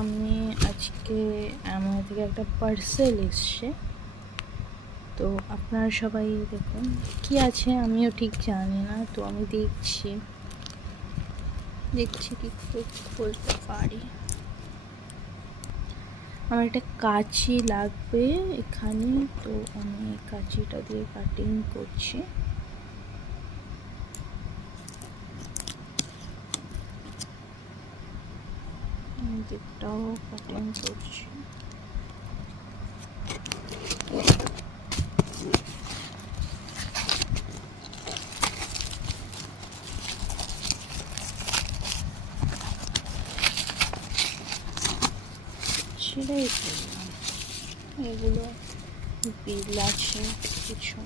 আমি আজকে আমার থেকে একটা পার্সেল এসছে, তো আপনারা সবাই দেখুন কি আছে, আমিও ঠিক জানি না। তো আমি দেখছি কি বলতে পারি। আমার একটা কাঁচি লাগবে এখানে, তো আমি কাঁচিটা দিয়ে কাটিং করছি। দিকটাও কাটিং করছি। ছেড়েই ফেললাম, এগুলো বিল আছে কিছু।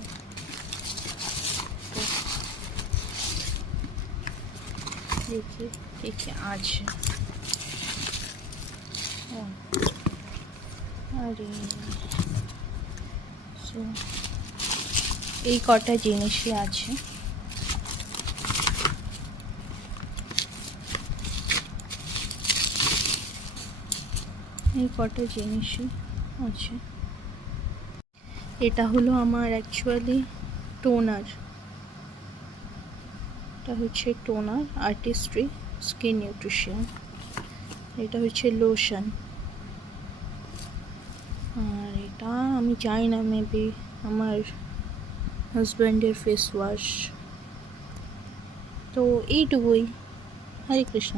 দেখি কি কি আছে। আরে এই কটা জিনিসই আছে। এই কটা জিনিসই আছে। এটা হলো আমার অ্যাকচুয়ালি টোনার। এটা হচ্ছে টোনার আর্টিস্ট্রি স্কিন নিউট্রিশন। এটা হচ্ছে লোশন। আর এটা আমি জানি না, মেবি আমার হাজব্যান্ডের ফেস ওয়াশ। তো এইটুকুই। হরে কৃষ্ণ।